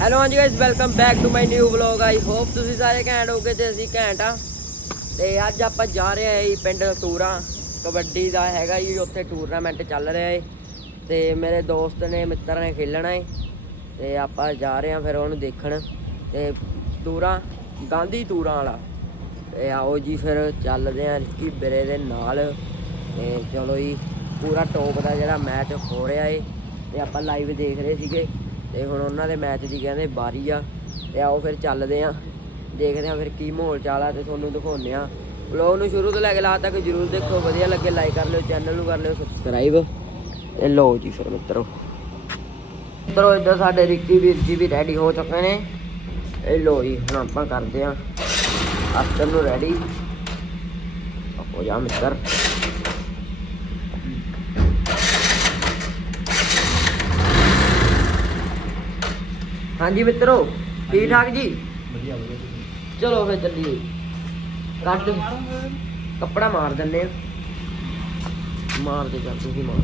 Hello ਹਾਂਜੀ guys welcome back to my new vlog I hope ਤੁਸੀਂ ਸਾਰੇ ਘੈਂਟ ਹੋਗੇ ਤੇ ਅਸੀਂ ਘੈਂਟ ਆ। ਤੇ ਅੱਜ ਆਪਾਂ ਜਾ ਰਹੇ ਹਾਂ ਜੀ ਪਿੰਡ ਤੂਰਾ। ਕਬੱਡੀ ਦਾ ਹੈਗਾ ਜੀ, ਉੱਥੇ ਟੂਰਨਾਮੈਂਟ ਚੱਲ ਰਿਹਾ ਏ। ਤੇ ਮੇਰੇ ਦੋਸਤ ਨੇ, ਮਿੱਤਰ ਨੇ ਖੇਲਣਾ ਏ। ਤੇ ਆਪਾਂ ਜਾ ਰਹੇ ਹਾਂ ਫਿਰ ਉਹਨੂੰ ਦੇਖਣ। ਤੇ ਤੂਰਾ, ਗਾਂਧੀ ਤੂਰਾ ਵਾਲਾ। ਤੇ ਆਓ ਜੀ ਫਿਰ ਚੱਲਦੇ ਹਾਂ ਰਿੱਕੀ ਬਿਰੇ ਦੇ ਨਾਲ। ਤੇ ਚਲੋ ਜੀ, ਪੂਰਾ ਟੋਪ ਦਾ ਜਿਹੜਾ ਮੈਚ ਹੋ ਰਿਹਾ ਏ। ਤੇ ਆਪਾਂ ਲਾਈਵ ਦੇਖ ਰਹੇ ਸੀਗੇ। ਤੇ ਹੁਣ ਉਹਨਾਂ ਦੇ ਮੈਚ ਦੀ ਕਹਿੰਦੇ ਬਾਰੀ ਆ, ਤੇ ਆਓ ਫਿਰ ਚੱਲਦੇ ਆਂ। ਦੇਖਦੇ ਆਂ ਫਿਰ ਕੀ ਮਾਹੌਲ ਚਾਲ ਆ ਤੇ ਤੁਹਾਨੂੰ ਦਿਖਾਉਂਦੇ ਆਂ। ਵਲੌਗ ਨੂੰ ਸ਼ੁਰੂ ਤੋਂ ਲੈ ਕੇ ਲਾਸਟ ਤੱਕ ਜਰੂਰ ਦੇਖੋ, ਵਧੀਆ ਲੱਗੇ ਲਾਈਕ ਕਰ ਲਿਓ ਚੈਨਲ ਨੂੰ ਕਰ ਲਿਓ ਸਬਸਕ੍ਰਾਈਬ ਇਹ ਲਓ ਜੀ ਫਿਰ ਮਿੱਤਰੋ। ਮਿੱਤਰੋ, ਇੱਧਰ ਸਾਡੇ ਰਿੱਕੀ ਵੀਰ ਜੀ ਵੀ ਰੈਡੀ ਹੋ ਚੁੱਕੇ ਨੇ। ਇਹ ਲਓ ਜੀ, ਹੁਣ ਆਪਾਂ ਕਰਦੇ ਆਂ। ਅਸਤਰ ਨੂੰ ਰੈਡੀ ਹੋ ਜਾ ਮਿੱਤਰ। ਹਾਂਜੀ ਮਿੱਤਰੋ ਠੀਕ ਠਾਕ ਜੀ? ਵਧੀਆ ਵਧੀਆ ਚਲੋ ਫਿਰ ਚੱਲੀਏ। ਕੱਟ ਕੱਪੜਾ ਮਾਰ ਦਿੰਨੇ ਆ। ਮਾਰ ਦੇ ਚੱਲ ਤੁਸੀਂ ਮਾਰ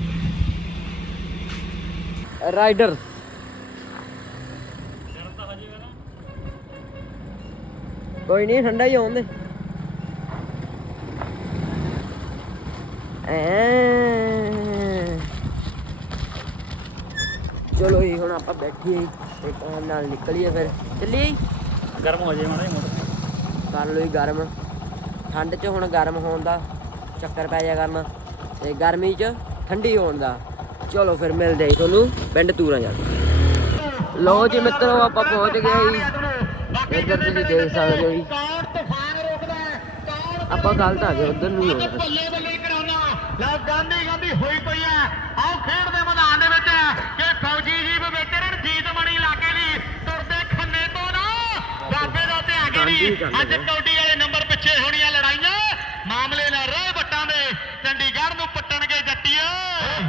ਰਾਈਡਰ। ਕੋਈ ਨਹੀਂ ਠੰਡਾ ਹੀ ਆਉਣ ਦੇ। ਐ। ਚਲੋ ਜੀ ਹੁਣ ਆਪਾਂ ਬੈਠੀਏ। ਤੇ ਟਾਈਮ ਨਾਲ ਨਿਕਲੀਏ ਫਿਰ। ਚੱਲੀਏ ਜੀ। ਗਰਮ ਹੋ ਜਾਏ ਮਾੜਾ ਮੋਟਾ। ਕਰ ਗਰਮ। ਠੰਡ 'ਚ ਹੁਣ ਗਰਮ ਹੋਣ ਦਾ ਚੱਕਰ ਪੈ ਜਾ ਕਰਨਾ। ਤੇ ਗਰਮੀ 'ਚ ਠੰਡੀ ਹੋਣ ਦਾ। ਚਲੋ ਫਿਰ ਮਿਲਦੇ ਤੁਹਾਨੂੰ ਪਿੰਡ ਤੂਰਾਂ ਜਾ ਕੇ। ਲਓ ਜੀ ਮਿੱਤਰੋ ਆਪਾਂ ਪਹੁੰਚ ਗਏ ਜੀ। ਇੱਧਰ ਤੁਸੀਂ ਦੇਖ ਸਕਦੇ ਹੋ ਜੀ। ਆਪਾਂ ਗਲਤ ਆ ਗਏ ਉਧਰ ਨੂੰ ਹੀ ਆਉਣਾ ਬੱਲੇ ਬੱਲੇ ਕਰਾਉਣਾ। ਲਓ ਗਾਂਧੀ ਗਾਂਧੀ ਹੋਈ ਪਈ ਆ। ਆਓ ਖੇਡ ਦੇ ਮੈਦਾਨ ਦੇ ਵਿੱਚ ਕਿ ਫੌਜੀ ਜੀ ਵਿਵੇਕ ਰਣਜੀਤ ਮਣੀ ਇਲਾਕੇ ਦੀ ਤੁਰਦੇ ਖੰਨੇ ਤੋਂ ਨਾ ਬਾਬੇ ਦਾ ਧਿਆਨ ਗਾਂਧੀ ਨਹੀਂ ਕਰਦੇ ਅੱਜ। ਕੌਡੀ ਵਾਲੇ ਨੰਬਰ ਪਿੱਛੇ ਹੋਣੀਆਂ ਲੜਾਈਆਂ। ਮਾਮਲੇ ਨਾ ਰਹੇ ਬੱਟਾਂ ਦੇ। ਚੰਡੀਗੜ੍ਹ ਨੂੰ ਪੱਟਣਗੇ ਜੱਟੀਆਂ।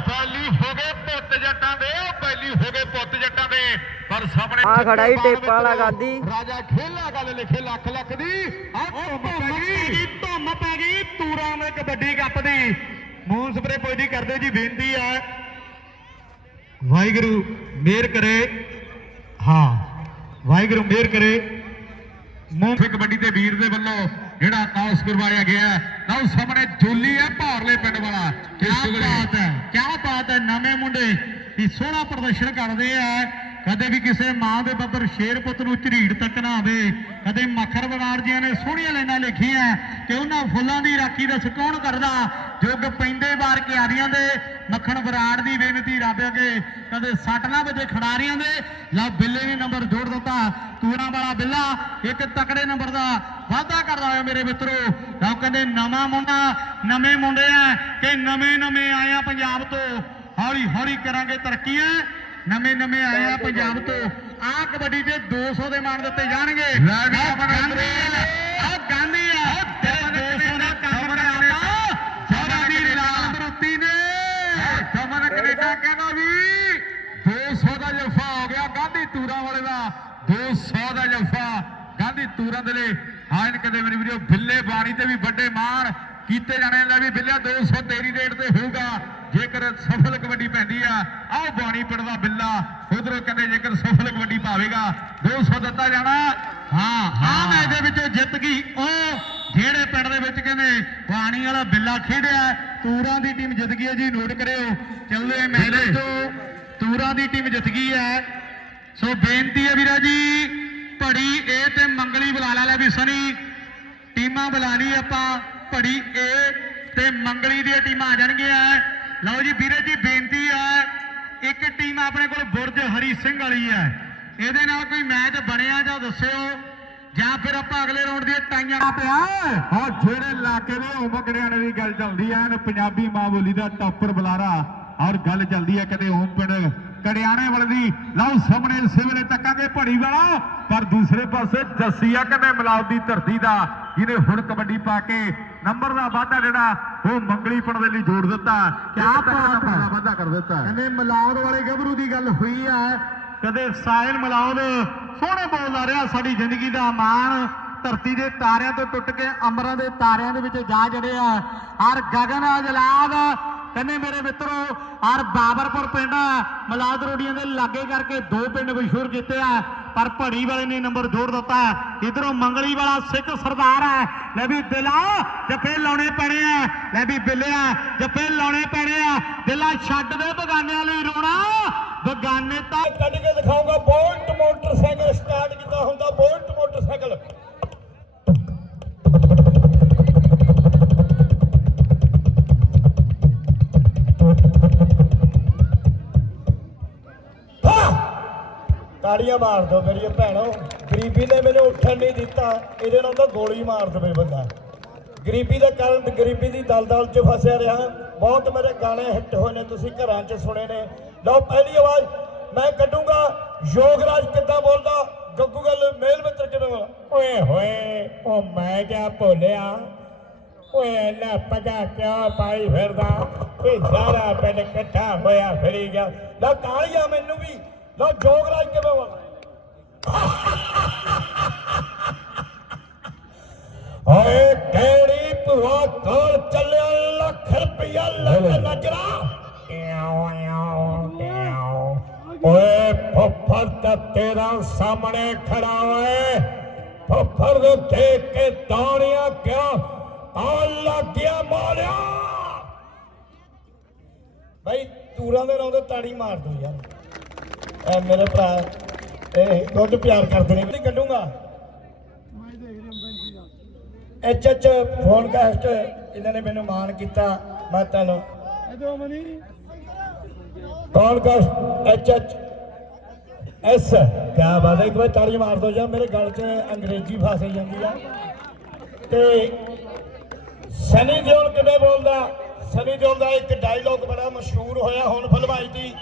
ਬੈਲੀ ਹੋ ਗਏ ਪੁੱਤ ਜੱਟਾਂ ਦੇ ਉਹ ਬੈਲੀ ਹੋ ਗਏ ਪੁੱਤ ਜੱਟਾਂ ਦੇ। ਪਰ ਸਾਹਮਣੇ ਆਹ ਖੜਾ ਈ ਟੇਪਾਂ ਵਾਲਾ ਗਾਂਧੀ। ਰਾਜਾ ਖੇਲਾ ਗੱਲ ਲਿਖੇ ਲੱਖ ਲੱਖ ਦੀ। ਆ ਧੁੰਮ ਪੈ ਗਈ। ਧੁੰਮ ਪੈ ਗਈ। ਤੂਰਾਂ ਦੇ ਕਬੱਡੀ ਕੱਪ ਦੀ। ਮੂਨ ਸਪਰੇ ਪੁੱਜਦੀ ਕਰਦੇ ਜੀ ਬੇਨਤੀ ਹੈ। ਵਾਹਿਗੁਰੂ ਮਿਹਰ ਕਰੇ। ਹਾਂ ਵਾਹਿਗੁਰੂ ਮਿਹਰ ਕਰੇ। ਮੂੰਹ ਕਬੱਡੀ ਦੇ ਵੀਰ ਦੇ ਵੱਲੋਂ ਜਿਹੜਾ ਟਾਸ ਕਰਵਾਇਆ ਗਿਆ ਹੈ। ਲਓ ਸਾਹਮਣੇ ਜੋਲੀ ਹੈ ਭਾਰਲੇ ਪਿੰਡ ਵਾਲਾ। ਕੀ ਬਾਤ ਹੈ ਕੀ ਬਾਤ ਹੈ ਨਵੇਂ ਮੁੰਡੇ ਵੀ ਸੋਹਣਾ ਪ੍ਰਦਰਸ਼ਨ ਕਰਦੇ ਆ। ਕਦੇ ਵੀ ਕਿਸੇ ਮਾਂ ਦੇ ਬੱਬਰ ਸ਼ੇਰ ਪੁੱਤ ਨੂੰ ਝਰੀੜ ਤੱਕ ਨਾ ਆਵੇ, ਕਦੇ ਮੱਖਰ ਬਰਾੜ ਜੀਆਂ ਨੇ ਸੋਹਣੀਆਂ ਲਾਈਨਾਂ ਲਿਖੀਆਂ ਕਿ ਉਹਨਾਂ ਫੁੱਲਾਂ ਦੀ ਰਾਖੀ ਦਾ ਕੌਣ ਕਰਦਾ? ਜੁਗ ਪੈਂਦੇ ਵਾਰ ਕਿਆਰੀਆਂ ਦੇ, ਮੱਖਣ ਬਰਾੜ ਦੀ ਬੇਨਤੀ ਰੱਬ ਅੱਗੇ, ਕਦੇ ਸੱਟ ਨਾ ਵਜੇ ਖਿਡਾਰੀਆਂ ਦੇ। ਲਾ ਬਿੱਲੇ ਨੇ ਨੰਬਰ ਜੋੜ ਦਿੱਤਾ, ਤੂਰਾਂ ਵਾਲਾ ਬਿੱਲਾ ਇੱਕ ਤਕੜੇ ਨੰਬਰ ਦਾ ਵਾਅਦਾ ਕਰਦਾ ਹੋਇਆ ਮੇਰੇ ਮਿੱਤਰੋ। ਲਓ ਕਹਿੰਦੇ, ਨਵਾਂ ਮੁੰਡਾ, ਨਵੇਂ ਮੁੰਡੇ ਆ, ਕਿ ਨਵੇਂ ਨਵੇਂ ਆਏ ਆ ਪੰਜਾਬ ਤੋਂ। ਹੌਲੀ ਹੌਲੀ ਕਰਾਂਗੇ ਤਰੱਕੀਆਂ। ਨਵੇਂ ਨਵੇਂ ਆਏ ਆ ਪੰਜਾਬ ਤੋਂ। ਆ ਕਬੱਡੀ ਤੇ 200 ਦੇ ਮਾਨ ਦਿੱਤੇ ਜਾਣਗੇ। ਆਹ ਗਾਂਧੀ ਆ। ਆਹ ਗਾਂਧੀ ਆ। ਤੇਰੇ 200 ਦਾ ਕੰਮ ਕਰਾਤਾ ਸਾਰਾ ਦੀ ਲਾਲ ਬਰੂਤੀ ਨੇ। ਸਮਨ ਕੈਨੇਡਾ ਕਹਿੰਦਾ ਵੀ 200 ਦਾ ਜਫਾ ਹੋ ਗਿਆ ਗਾਂਧੀ ਤੂਰਾਂ ਵਾਲੇ ਦਾ। 200 ਦਾ ਜਫਾ ਗਾਂਧੀ ਤੂਰਾਂ ਦੇ ਲਈ। ਹਾਂ ਕਦੇ ਮੇਰੀ ਵੀਡੀਓ ਬਿੱਲੇ ਬਾਣੀ ਤੇ ਵੀ ਵੱਡੇ ਮਾਣ ਕੀਤੇ ਜਾਣੇ ਦਾ ਵੀ ਬਿੱਲਿਆ 200 ਤੇਰੀ ਰੇਟ ਤੇ ਹੋਊਗਾ। ਜੇਕਰ ਸਫਲ ਕਬੱਡੀ ਪੈਂਦੀ ਆ ਆਹ ਬਾਣੀ ਪਿੰਡ ਦਾ ਬਿੱਲਾ। ਉਧਰੋਂ ਕਹਿੰਦੇ ਜੇਕਰ ਸਫਲ ਕਬੱਡੀ ਪਾਵੇਗਾ 200 ਦਿੱਤਾ ਜਾਣਾ। ਹਾਂ ਹਾਂ ਮੈਚ ਦੇ ਵਿੱਚ ਜਿੱਤ ਗਈ। ਉਹ ਜਿਹੜੇ ਪਿੰਡ ਦੇ ਵਿੱਚ ਕਹਿੰਦੇ ਬਾਣੀ ਵਾਲਾ ਬਿੱਲਾ ਖੇਡਿਆ ਤੂਰਾਂ ਦੀ ਟੀਮ ਜਿੱਤ ਗਈ ਹੈ ਜੀ ਨੋਟ ਕਰਿਓ। ਚੱਲਦੇ ਮੈਚ ਤੋਂ। ਤੂਰਾਂ ਦੀ ਟੀਮ ਜਿੱਤ ਗਈ ਹੈ। ਸੋ ਬੇਨਤੀ ਹੈ ਵੀਰਾ ਜੀ ਭੜੀ ਏ ਤੇ ਮੰਗਲੀ ਬੁਲਾ ਲਾ ਲੈ ਵੀ ਸਨੀ। ਟੀਮਾਂ ਬੁਲਾ ਲਈ ਆਪਾਂ। ਭੜੀ ਏ ਤੇ ਮੰਗਲੀ ਦੀਆਂ ਟੀਮਾਂ ਆ ਜਾਣਗੀਆਂ। ਲਓ ਜੀ ਵੀਰੇ ਜੀ, ਬੇਨਤੀ ਹੈ ਇੱਕ ਟੀਮ ਆਪਣੇ ਕੋਲ ਬੁਰਜ ਹਰੀ ਸਿੰਘ ਵਾਲੀ ਹੈ ਇਹਦੇ ਨਾਲ ਕੋਈ ਮੈਚ ਬਣਿਆ ਜਾਂ ਦੱਸਿਓ, ਜਾਂ ਫਿਰ ਆਪਾਂ ਅਗਲੇ ਰਾਉਂਡ ਦੀਆਂ ਟਾਈਆਂ ਪਿਆ ਹਾਂ, ਜਿਹੜੇ ਇਲਾਕੇ ਦੇ ਉਮਕੜਿਆਂ ਦੀ ਗੱਲ ਚੱਲਦੀ ਐ ਪੰਜਾਬੀ ਮਾਂ ਬੋਲੀ ਦਾ ਟੱਪਰ ਬੁਲਾਰਾ ਔਰ ਗੱਲ ਚੱਲਦੀ ਹੈ ਕਦੇ ਓਮ ਪਿੰਡ ਕੜਿਆਣੇ ਵਾਲੇ ਦੀ। ਲਓ, ਸਾਹਮਣੇ ਸਿਵਲੇ ਤੱਕਾਂਗੇ ਭੜੀ ਵਾਲਾ, ਪਰ ਦੂਸਰੇ ਪਾਸੇ ਜੱਸੀਆ ਕਦੇ ਮਲਾਬ ਦੀ ਧਰਤੀ ਦਾ, ਜਿਹਨੇ ਹੁਣ ਕਬੱਡੀ ਪਾ ਕੇ ਨੰਬਰ ਦਾ ਵਾਧਾ ਜਿਹੜਾ ਉਹ ਮੰਗਲੀ ਪਿੰਡ ਦੇ ਲਈ ਜੋੜ ਦਿੱਤਾ। ਕਿਆ ਬਾਤ ਹੈ। ਵਾਧਾ ਕਰ ਦਿੱਤਾ। ਕਹਿੰਦੇ ਮਲਾਉਦ ਵਾਲੇ ਗੱਭਰੂ ਦੀ ਗੱਲ ਹੋਈ ਹੈ ਕਦੇ ਸਾਇਲ ਮਲਾਉਦ ਸੋਹਣੇ ਬੋਲਦਾ ਰਿਹਾ ਸਾਡੀ ਜ਼ਿੰਦਗੀ ਦਾ ਮਾਣ। ਧਰਤੀ ਦੇ ਤਾਰਿਆਂ ਤੋਂ ਟੁੱਟ ਕੇ ਅੰਬਰਾਂ ਦੇ ਤਾਰਿਆਂ ਦੇ ਵਿੱਚ ਜਾ ਜੜਿਆ ਔਰ ਗਗਨ ਅਜਲਾਦ ਕਹਿੰਦੇ ਮੇਰੇ ਮਿੱਤਰੋ ਔਰ ਬਾਬਰਪੁਰ ਪਿੰਡ ਮਲਾਦ ਰੋੜੀਆਂ ਦੇ ਲਾਗੇ ਕਰਕੇ ਦੋ ਪਿੰਡ ਮਸ਼ਹੂਰ ਕੀਤੇ ਆ। ਪਰ ਭੜੀ ਵਾਲੇ ਨੇ ਨੰਬਰ ਜੋੜ ਦਿੱਤਾ ਇਧਰੋਂ ਮੰਗਲੀ ਵਾਲਾ ਸਿੱਖ ਸਰਦਾਰ ਹੈ। ਲੈ ਵੀ ਦਿਲਾ, ਜੱਫੇ ਲਾਉਣੇ ਪੈਣੇ ਆ। ਲੈ ਵੀ ਬਿੱਲਿਆ, ਜੱਫੇ ਲਾਉਣੇ ਪੈਣੇ ਆ। ਦਿਲਾ ਛੱਡ ਦੇ ਬਗਾਨਿਆਂ ਲਈ ਰੋਣਾ। ਬਗਾਨੇ ਤਾਂ ਕੱਢ ਕੇ ਦਿਖਾਊਂਗਾ ਬੋਲਟ ਤਾੜੀਆਂ ਮਾਰ ਦੋ ਮੇਰੀ ਭੈਣੋ। ਗਰੀਬੀ ਨੇ ਮੈਨੂੰ ਉੱਠਣ ਨਹੀਂ ਦਿੱਤਾ। ਇਹਦੇ ਨਾਲ ਤਾਂ ਗੋਲੀ ਮਾਰ ਦੇਵੇ ਬੰਦਾ। ਗਰੀਬੀ ਦੇ ਕਾਰਨ ਗਰੀਬੀ ਦੀ ਦਲਦਲ 'ਚ ਫਸਿਆ ਰਿਹਾ। ਬਹੁਤ ਮੇਰੇ ਗਾਣੇ ਹਿੱਟ ਹੋਏ ਨੇ, ਤੁਸੀਂ ਘਰਾਂ 'ਚ ਸੁਣੇ ਨੇ। ਲਓ, ਪਹਿਲੀ ਆਵਾਜ਼ ਮੈਂ ਕੱਢੂੰਗਾ। ਯੋਗਰਾਜ ਕਿੱਦਾਂ ਬੋਲਦਾ? ਗੱਗੂ ਗੱਲ, ਮੇਲ ਮਿੱਤਰ ਕਿਵੇਂ ਓਏ ਹੋਏ ਉਹ ਮੈਂ ਕਿਆ ਭੋਲਿਆ? ਓਏ ਨਾ ਪਗਾ ਕਿਉਂ ਪਾਈ ਫਿਰਦਾ? ਇਹ ਸਾਰਾ ਪਿੰਡ ਇਕੱਠਾ ਹੋਇਆ ਫਿਰੀ ਗਿਆ। ਲਓ ਕਾਲੀਆ, ਮੈਨੂੰ ਵੀ ਲਓ ਯੋਗਰਾਜ ਕਿਵੇਂ ਬੋਲਦਾ ਓਏ ਕਿਹੜੀ ਭੂਆ ਕੋਲ ਚੱਲਿਆ ਲੱਖ ਰੁਪਇਆ ਲੱਗ ਨਜਰਾ? ਓਏ ਫੁੱਫੜ ਤਾਂ ਤੇਰਾ ਸਾਹਮਣੇ ਖੜਾ ਓਏ। ਫੁੱਫੜ ਨੂੰ ਦੇਖ ਕੇ ਤਾੜੀਆਂ ਕਿਉਂ ਆ ਲੱਗਿਆ ਮਾਰਿਆ। ਭਾਈ ਤੂਰਾਂ ਦੇ ਨਾਂ ਤੇ ਤਾੜੀ ਮਾਰ ਦੋ ਯਾਰ। ਐ ਮੇਰੇ ਭਰਾ ਇਹ ਦੁੱਧ ਪਿਆਰ ਕਰਦੇ ਨੇ। ਨਹੀਂ ਕੱਢੂੰਗਾ। ਐਚ ਐਚ ਫੋਨਕਾਸਟ ਇਹਨਾਂ ਨੇ ਮੈਨੂੰ ਮਾਣ ਕੀਤਾ, ਮੈਂ ਤੁਹਾਨੂੰ ਕੌਣ ਕਾਸਟ ਐਚ ਐਚ ਐਸ ਕਿਆ ਬਾਤ ਹੈ, ਇੱਕ ਵਾਰ ਤਾਲੀ ਮਾਰ ਦੋ ਜਾਂ ਮੇਰੇ ਗੱਲ 'ਚ ਅੰਗਰੇਜ਼ੀ ਫਸ ਜਾਂਦੀ ਆ। ਤੇ ਸਨੀ ਦਿਓਲ ਕਿਵੇਂ ਬੋਲਦਾ? ਸਨੀ ਦਿਓਲ ਦਾ ਇੱਕ ਡਾਇਲੌਗ ਬੜਾ ਮਸ਼ਹੂਰ ਹੋਇਆ ਹੁਣ ਫਿਲਮਾਈ ਦੀ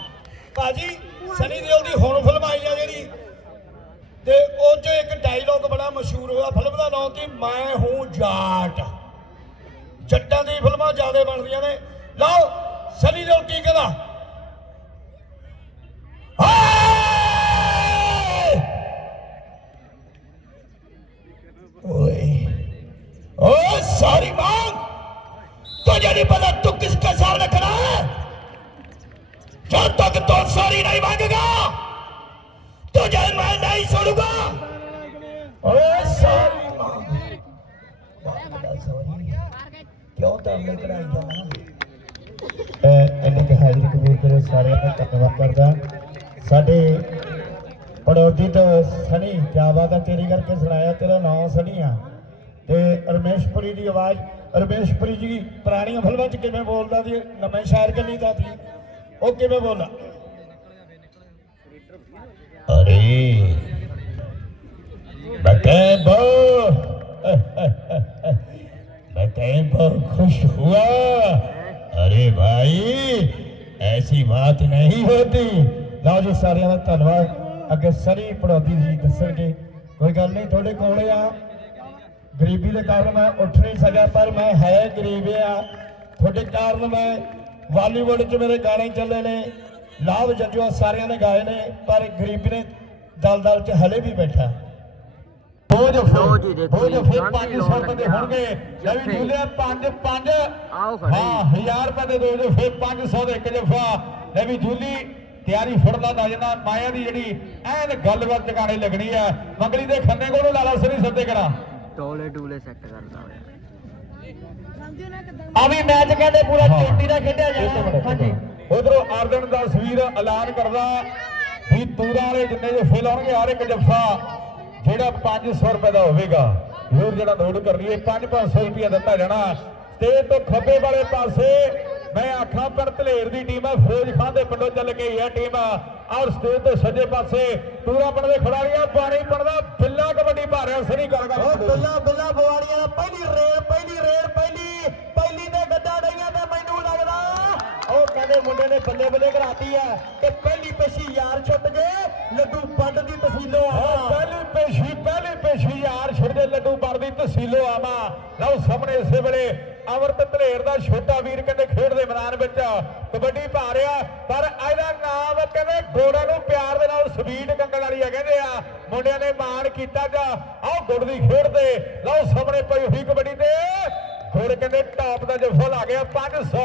ਭਾਜੀ ਸਨੀ ਦਿਓਲ ਦੀ ਹੁਣ ਫਿਲਮਾਈ ਆ ਜਿਹੜੀ। ਤੇ ਉਹ 'ਚ ਇੱਕ ਡਾਇਲੌਗ ਬੜਾ ਮਸ਼ਹੂਰ ਹੋਇਆ। ਫਿਲਮ ਦਾ ਨਾਮ ਸੀ ਮੈਂ ਹੂੰ ਜਾਟ। ਜੱਟਾਂ ਦੀ ਫਿਲਮਾਂ ਜ਼ਿਆਦਾ ਬਣਦੀਆਂ ਨੇ। ਲਓ, ਸਨੀ ਦਿਓਲ ਕੀ ਕਹਿੰਦਾ? जब तक तू सॉरी नहीं मांगेगा तुझे मैं नहीं छोड़ूंगा ओए सॉरी मां क्यों तरले कढ़ाई जाना ਇੰਨੇ ਕਿ ਹਾਜ਼ਰੀ ਕਬੂਲ ਕਰੇ ਸਾਰਿਆਂ ਦਾ ਧੰਨਵਾਦ ਕਰਦਾ ਸਾਡੇ ਪੜੋਦੀ ਤੋਂ ਸਣੀ ਕਿਆ ਬਾਤ ਹੈ ਤੇਰੀ ਕਰਕੇ ਸੁਣਾਇਆ ਤੇਰਾ ਨਾਮ ਸਣੀ ਆ ਤੇ ਰਮੇਸ਼ਪੁਰੀ ਦੀ ਆਵਾਜ਼ ਰਮੇਸ਼ਪੁਰੀ ਜੀ ਪੁਰਾਣੀਆਂ ਫਿਲਮਾਂ 'ਚ ਕਿਵੇਂ ਬੋਲਦਾ ਸੀ ਨਵੇਂ ਸ਼ਾਇਰ ਕੰਨੀ ਦਾ ਸੀ ਉਹ ਕਿਵੇਂ ਬੋਲਦਾ ਅਰੇ मैं बहुत मैं बहुत खुश हुआ अरे भाई ऐसी बात नहीं होती ਲਓ ਜੀ ਸਾਰਿਆਂ ਦਾ ਧੰਨਵਾਦ ਅੱਗੇ ਸਰੀ ਪੜੋਦੀ ਜੀ ਦੱਸਣਗੇ ਕੋਈ ਗੱਲ ਨਹੀਂ ਤੁਹਾਡੇ ਕੋਲੇ ਆ ਗਰੀਬੀ ਦੇ ਕਾਰਨ ਮੈਂ ਉੱਠ ਨਹੀਂ ਸਕਿਆ ਪਰ ਮੈਂ ਹੈ ਗਰੀਬ ਆ ਤੁਹਾਡੇ ਕਾਰਨ ਮੈਂ ਬਾਲੀਵੁੱਡ 'ਚ ਮੇਰੇ ਗਾਣੇ ਚੱਲੇ ਨੇ। ਲਾਭ ਜੱਜੂਆ ਸਾਰਿਆਂ ਨੇ ਗਾਏ ਨੇ ਪਰ ਗਰੀਬੀ ਨੇ ਦਲ-ਦਲ 'ਚ ਹਲੇ ਵੀ ਬੈਠਾ। ਹੋ ਜੋ ਲਓ ਜੀ ਦੇਖੋ ਹੋ ਜੋ ਜੀ, ਫਿਰ ਸਾਂਝੀ 500 ਰੁਪਏ ਦੇ ਹੋਣਗੇ। ਲੈ ਵੀ। ਜੁਲਿਆ 5 5 ਆਓ ਖੜੇ। ਹਾਂ 1000 ਰੁਪਏ ਦੇ ਦੋ ਜੋ ਫਿਰ 500 ਦੇ ਇੱਕ ਜਫਾ। ਲੈ ਵੀ ਜੂਲੀ ਤਿਆਰੀ ਫੜਦਾ ਦਾ ਜਨਾ ਮਾਇਆ ਦੀ ਜਿਹੜੀ ਐਨ ਗੱਲਬਾਤ ਟਿਕਾਣੇ ਲੱਗਣੀ ਆ ਮੰਗਲੀ ਦੇ ਖੰਨੇ ਕੋਲੋਂ ਲਾਲਾ ਸਰੀ ਸੱਦੇ ਕਰਾਂ। ਟੋਲੇ ਟੂਲੇ ਸੈੱਟ ਕਰਦਾ ਹੋਇਆ। ਆ ਵੀ ਮੈਚ ਕਹਿੰਦੇ ਪੂਰਾ। ਚੋਟੀ ਦਾ ਖੇਡਿਆ ਜਾਣਾ। ਹਾਂਜੀ। ਉਧਰੋਂ ਅਰਜਨ ਦਾ ਸਵੀਰ ਐਲਾਨ ਕਰਦਾ ਵੀ ਤੂਰਾਂ ਵਾਲੇ ਜਿੰਨੇ ਜਫੇ ਲਾਉਣਗੇ ਹਰ ਇੱਕ ਜਫਾ ਜਿਹੜਾ 500 ਰੁਪਏ ਦਾ ਹੋਵੇਗਾ ਹੋਰ ਜਿਹੜਾ ਨੋਟ ਕਰ ਲਈਏ। 5-500 ਰੁਪਏ ਦਿੱਤਾ ਜਾਣਾ। ਸਟੇਜ ਤੋਂ ਖੱਬੇ ਵਾਲੇ ਪਾਸੇ ਮੈਂ ਆਖਾਂ ਪਰ ਧਲੇਰ ਦੀ ਟੀਮ ਆ ਫਿਰੋਜ਼ ਖਾਨ ਦੇ ਪਿੰਡੋਂ ਚੱਲ ਕੇ ਹੀ ਹੈ ਟੀਮ। ਔਰ ਸਟੇਜ ਤੋਂ ਸੱਜੇ ਪਾਸੇ ਤੂਰਾ ਪਿੰਡ ਦੇ ਖਿਡਾਰੀਆਂ ਪਾਣੀ ਪਿੰਡ ਦਾ ਬਿੱਲਾ ਕਬੱਡੀ ਪਾ ਰਿਹਾ ਸਰੀ ਗੱਲ ਉਹ ਕਰ ਬਿੱਲਾ ਬਿੱਲਾ ਬਵਾੜੀਆਂ ਦਾ ਪਹਿਲੀ ਰੇਡ ਪਹਿਲੀ ਰੇਡ ਪਹਿਲੀ ਪਹਿਲੀ ਤੇ ਗੱਡਾ ਡਈਆਂ ਤੇ ਮੈਨੂੰ ਲੱਗਦਾ ਉਹ ਕਹਿੰਦੇ ਮੁੰਡੇ ਨੇ ਬੱਲੇ ਬੱਲੇ ਕਰਾਤੀ ਆ। ਕਿ ਪਹਿਲੀ ਪੇਸ਼ੀ ਯਾਰ ਛੁੱਟ ਗਏ ਲੱਡੂ ਪੰਡ ਦੀ ਤਸੀਲੋ ਹਾਂ, ਆ ਪਹਿਲੀ ਪੇਸ਼ੀ ਪਹਿਲੀ ਪੇਸ਼ੀ ਯਾਰ ਛਿੜਦੇ ਲੱਡੂ ਬਣਦੀ ਤਹਿਸੀਲੋ ਆਵਾ। ਲਓ ਸਾਹਮਣੇ ਇਸੇ ਵੇਲੇ ਅਮਰਤ ਧਲੇਰ ਦਾ ਛੋਟਾ ਵੀਰ ਕਹਿੰਦੇ ਖੇਡ ਦੇ ਮੈਦਾਨ ਵਿੱਚ ਕਬੱਡੀ ਪਾ ਰਿਹਾ, ਪਰ ਇਹਦਾ ਨਾਮ ਕਹਿੰਦੇ ਗੋੜਾ ਨੂੰ ਪਿਆਰ ਦੇ ਨਾਲ ਸਵੀਟ ਕੰਗਲ ਵਾਲੀ ਆ ਕਹਿੰਦੇ ਆ। ਮੁੰਡਿਆਂ ਨੇ ਮਾਣ ਕੀਤਾ ਜਾ। ਆਓ ਗੁੜ ਦੀ ਖੇਡ ਦੇ, ਲਓ ਸਾਹਮਣੇ ਪਈ ਹੋਈ ਕਬੱਡੀ ਤੇ। ਗੁੜ ਕਹਿੰਦੇ ਟਾਪ ਦਾ ਜਫਲ ਆ ਗਿਆ 500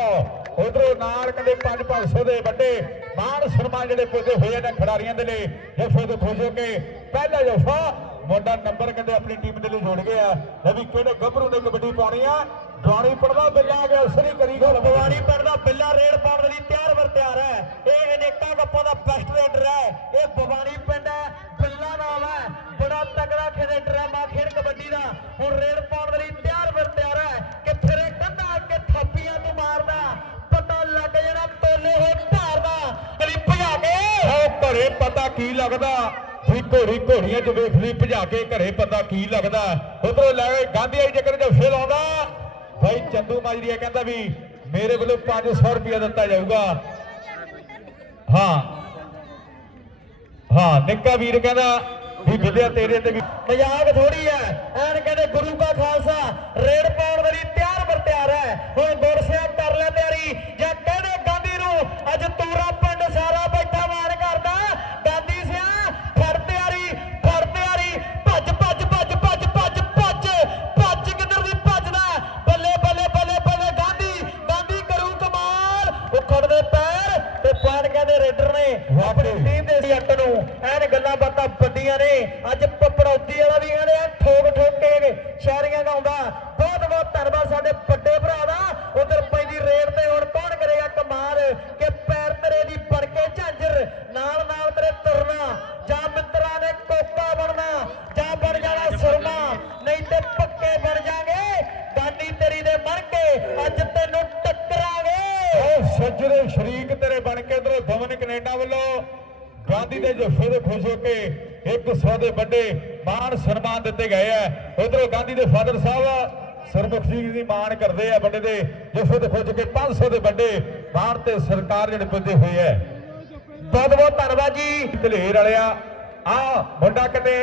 ਉਧਰੋਂ ਨਾਲ ਕਹਿੰਦੇ 5-500 ਦੇ ਵੱਡੇ ਮਾਨ ਸਨਮਾਨ ਜਿਹੜੇ ਪੁੱਜੇ ਹੋਏ ਨੇ ਖਿਡਾਰੀਆਂ ਦੇ ਲਈ। ਜਫੇ ਤੋਂ ਖੁਸ਼ ਹੋ ਕੇ ਪਹਿਲਾ ਜਫਾ ਮੁੰਡਾ ਨੰਬਰ ਕਹਿੰਦੇ ਆਪਣੀ ਟੀਮ ਦੇ ਲਈ ਜੋੜ ਗਿਆ ਲੈ ਵੀ ਕਿਹੜੇ ਗੱਭਰੂ ਨੇ ਕਬੱਡੀ ਪਾਉਣੀ ਆ? ਗਾਣੀ ਪੜਦਾ ਬਿੱਲਾ ਆ ਗਿਆ ਅਸਰੀ ਕਰੀ ਗੱਲ। ਬਵਾਨੀ ਪਿੰਡ ਦਾ ਬਿੱਲਾ ਰੇਡ ਪਾਉਣ ਦੇ ਲਈ ਤਿਆਰ ਵਰ ਤਿਆਰ ਹੈ। ਇਹ ਅਨੇਕਾਂ ਕੱਪਾਂ ਦਾ ਬੈਸਟ ਰੇਡਰ ਹੈ। ਇਹ ਬਵਾਨੀ ਪਿੰਡ ਹੈ ਬਿੱਲਾ ਨਾਮ ਹੈ। ਬੜਾ ਤਗੜਾ ਖੇਡਰ ਹੈ ਮਾ ਖੇਡ ਕਬੱਡੀ ਦਾ। ਹੁਣ ਰੇਡ ਪਾਉਣ ਦੇ ਲਈ ਤਿਆਰ ਵਰ ਤਿਆਰ ਹੈ। ਕਿ ਫਿਰੇ ਕੰਧਾ ਕਿ ਥੱਪੀਆਂ ਤੋਂ ਮਾਰਦਾ। ਪਤਾ ਲੱਗ ਜਾਣਾ ਤੋਲੇ ਹੋ ਧਾਰਦਾ ਗਲੀ ਭਜਾ ਕੇ। ਉਹ ਘਰੇ ਪਤਾ ਕੀ ਲੱਗਦਾ? ਵੀ ਘੋੜੀ ਘੋੜੀਆਂ 'ਚ ਵੇਖ ਲਈ, ਭਜਾ ਕੇ ਘਰੇ ਪਤਾ ਕੀ ਲੱਗਦਾ? ਉਧਰੋਂ ਲੈ ਗਏ ਗਾਂਧੀ ਆਈ ਚੱਕਰ ਜਫੇ ਲਾਉਂਦਾ ਭਾਈ ਚੰਦੂ ਮਾਜਰੀਆ ਕਹਿੰਦਾ ਵੀ ਮੇਰੇ ਵੱਲੋਂ 500 ਰੁਪਇਆ ਦਿੱਤਾ ਜਾਊਗਾ। ਹਾਂ। ਹਾਂ, ਨਿੱਕਾ ਵੀਰ ਕਹਿੰਦਾ ਵੀ ਵਿਦਿਆ ਤੇਰੇ ਤੇ ਵੀ ਮਜ਼ਾਕ ਥੋੜੀ ਹੈ। ਐਨ ਕਹਿੰਦੇ ਗੁਰੂ ਕਾ ਖਾਲਸਾ ਰੇੜ ਪਾਉਣ ਦੇ ਤਿਆਰ ਬਰ ਤਿਆਰ ਹੈ। ਹੁਣ ਗੁਰਸਿਆ ਕਰ ਲੈ ਤਿਆਰੀ, ਜਾਂ ਕਹਿੰਦੇ ਗਾਂਧੀ ਨੂੰ ਅੱਜ ਦਿੱਤੇ ਗਏ ਆ। ਉਧਰੋਂ ਗਾਂਧੀ ਦੇ ਫਾਦਰ ਸਾਹਿਬ ਸਰਮੁਖ ਸਿੰਘ ਦੀ ਮਾਣ ਕਰਦੇ ਆ ਵੱਡੇ ਦੇ ਜੱਫੇ ਦੇ ਖੁਸ਼ ਕੇ 500 ਦੇ ਵੱਡੇ ਮਾਣ ਤੇ ਸਰਕਾਰ ਜਿਹੜੇ ਪੁੱਜੇ ਹੋਏ ਆ। ਬਹੁਤ ਬਹੁਤ ਧੰਨਵਾਦ ਜੀ। ਧਲੇਰ ਵਾਲਿਆ, ਆ ਮੁੰਡਾ ਕਿਤੇ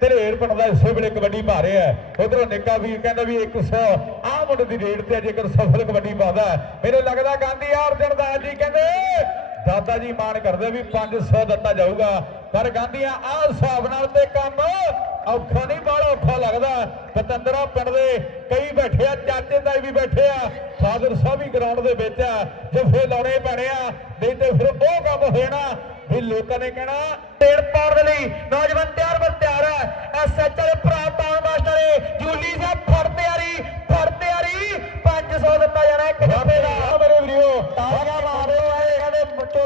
ਧਲੇਰ ਪਿੰਡ ਦਾ ਇਸੇ ਵੇਲੇ ਕਬੱਡੀ ਪਾ ਰਿਹਾ ਉਧਰੋਂ ਨਿੱਕਾ ਵੀਰ ਕਹਿੰਦਾ ਵੀ 100 ਆ ਮੁੰਡੇ ਦੀ ਰੇਡ ਤੇ ਜੇਕਰ ਸਫਲ ਕਬੱਡੀ ਪਾਦਾ ਮੈਨੂੰ ਲੱਗਦਾ ਗਾਂਧੀ ਅਰਜਨ ਦਾ ਜੀ, ਕਹਿੰਦੇ। ਦਾਦਾ ਜੀ ਮਾਣ ਕਰਦੇ ਵੀ 500 ਦਿੱਤਾ ਜਾਊਗਾ ਪਰ ਗਾਂਧੀਆਂ ਆ ਹਿਸਾਬ ਨਾਲ ਤੇ ਕੰਮ ਔਖਾ ਨਹੀਂ ਬਾਹਲਾ ਔਖਾ ਲੱਗਦਾ। ਪਤੰਦਰਾ ਪਿੰਡ ਦੇ ਕਈ ਬੈਠੇ ਆ ਚਾਚੇ ਤਾਈ ਵੀ ਬੈਠੇ ਆ ਫਾਦਰ ਸਾਹਿਬ ਵੀ ਗਰਾਊਂਡ ਦੇ ਵਿੱਚ ਆ ਜਫੇ ਲਾਉਣੇ ਪੈਣੇ ਆ ਨਹੀਂ ਤੇ ਫਿਰ ਉਹ ਕੰਮ ਹੋ ਜਾਣਾ ਵੀ ਲੋਕਾਂ ਨੇ ਕਹਿਣਾ ਰੇਡ ਪਾਉਣ ਦੇ ਲਈ ਨੌਜਵਾਨ ਤਿਆਰ ਬਰ ਤਿਆਰ ਹੈ ਐਸਐਚ ਵਾਲੇ ਭਰਾ ਪਾਉਣ ਵਾਸਤੇ ਜੂਲੀ ਸਾਹਿਬ ਫੜ ਤਿਆਰੀ ਫੜ ਤਿਆਰੀ 500 ਦਿੱਤਾ ਜਾਣਾ ਇੱਕ ਜੱਫੇ ਦਾ। ਮੇਰੇ ਵੀਡੀਓ ਤਾਲੀਆਂ ਮਾਰੋ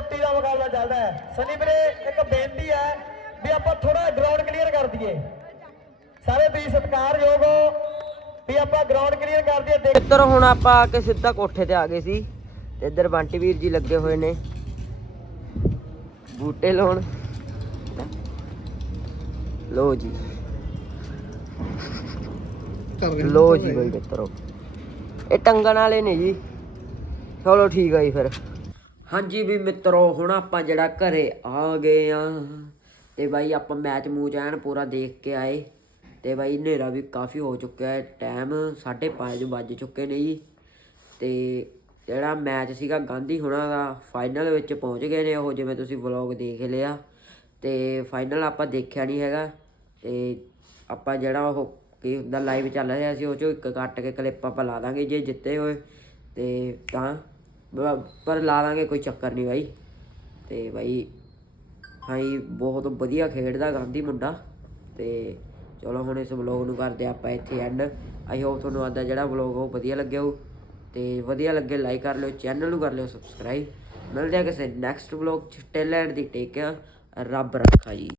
ਆਏ ਕਹਿੰਦੇ ਚੋਟੀ ਦਾ ਮੁਕਾਬਲਾ ਚੱਲਦਾ ਹੈ। ਸਨੀ ਵੀਰੇ, ਇੱਕ ਬੇਨਤੀ ਹੈ ਵੀ ਆਪਾਂ ਥੋੜਾ ਗਰਾਊਂਡ ਕਲੀਅਰ ਕਰ ਦਈਏ। ਸਾਰੇ ਤੁਸੀਂ ਸਤਿਕਾਰਯੋਗ ਹੋ ਵੀ ਆਪਾਂ ਗਰਾਊਂਡ ਕਲੀਅਰ ਕਰ ਦਈਏ। ਦੇਖ ਮਿੱਤਰ ਹੁਣ ਆਪਾਂ ਆ ਕੇ ਸਿੱਧਾ ਕੋਠੇ ਤੇ ਆ ਗਏ ਸੀ ਤੇ ਇੱਧਰ ਬੰਟੀ ਵੀਰ ਜੀ ਲੱਗੇ ਹੋਏ ਨੇ। ਬੂਟੇ ਲਾਉਣ। ਲੋ ਜੀ। ਲੋ ਜੀ ਬਈ ਮਿੱਤਰੋ ਇਹ ਟੰਗਣ ਵਾਲੇ ਨੇ ਜੀ। ਚਲੋ ਠੀਕ ਆ ਜੀ ਫਿਰ। ਹਾਂਜੀ ਵੀ ਮਿੱਤਰੋ, ਹੁਣ ਆਪਾਂ ਜਿਹੜਾ ਘਰੇ ਆ ਗਏ ਆ। ਤੇ ਬਾਈ ਆਪਾਂ ਮੈਚ ਮੂਚ ਐਨ ਪੂਰਾ ਦੇਖ ਕੇ ਆਏ। ਤੇ ਬਾਈ ਹਨੇਰਾ ਵੀ ਕਾਫੀ ਹੋ ਚੁੱਕਿਆ ਹੈ। ਟਾਈਮ 5:30 ਵੱਜ ਚੁੱਕੇ ਨੇ ਜੀ। ਤੇ ਜਿਹੜਾ ਮੈਚ ਸੀਗਾ ਗਾਂਧੀ ਹੁਣਾਂ ਦਾ, ਫਾਈਨਲ ਵਿੱਚ ਪਹੁੰਚ ਗਏ ਨੇ ਉਹ, ਜਿਵੇਂ ਤੁਸੀਂ ਵਲੌਗ ਦੇਖ ਲਿਆ। ਤੇ ਫਾਈਨਲ ਆਪਾਂ ਦੇਖਿਆ ਨਹੀਂ ਹੈਗਾ। ਤੇ ਆਪਾਂ ਜਿਹੜਾ ਉਹ ਕੀ ਹੁੰਦਾ, ਲਾਈਵ ਚੱਲ ਰਿਹਾ ਸੀ, ਉਹ ਚੋਂ ਇੱਕ ਕੱਟ ਕੇ ਕਲਿੱਪ ਆਪਾਂ ਲਾ ਦਾਂਗੇ, ਜੇ ਜਿੱਤੇ ਹੋਏ। ਤੇ ਤਾਂ ਪਰ ਲਾ ਦਾਂਗੇ ਕੋਈ ਚੱਕਰ ਨਹੀਂ ਬਾਈ। ਤੇ ਬਾਈ ਹਾਈ ਬਹੁਤ ਵਧੀਆ ਖੇਡਦਾ ਗਾਂਧੀ ਮੁੰਡਾ। ਤੇ ਚਲੋ ਹੁਣ ਇਸ ਵਲੌਗ ਨੂੰ ਕਰਦੇ ਆਪਾਂ ਇੱਥੇ ਐਂਡ ਆਈ ਹੋਪ ਤੁਹਾਨੂੰ ਅੱਜ ਦਾ ਜਿਹੜਾ ਵਲੌਗ ਉਹ ਵਧੀਆ ਲੱਗਿਆ ਹੋ ਤੇ ਵਧੀਆ ਲੱਗੇ ਲਾਈਕ ਕਰ ਲਿਓ ਚੈਨਲ ਨੂੰ ਕਰ ਲਿਓ ਸਬਸਕ੍ਰਾਈਬ ਮਿਲਦੇ ਆ ਕਿਸੇ ਨੈਕਸਟ ਵਲੌਗ ਚ। ਟੇਲ ਦੀ ਟੇਕ ਰੱਬ ਰੱਖਾ ਜੀ।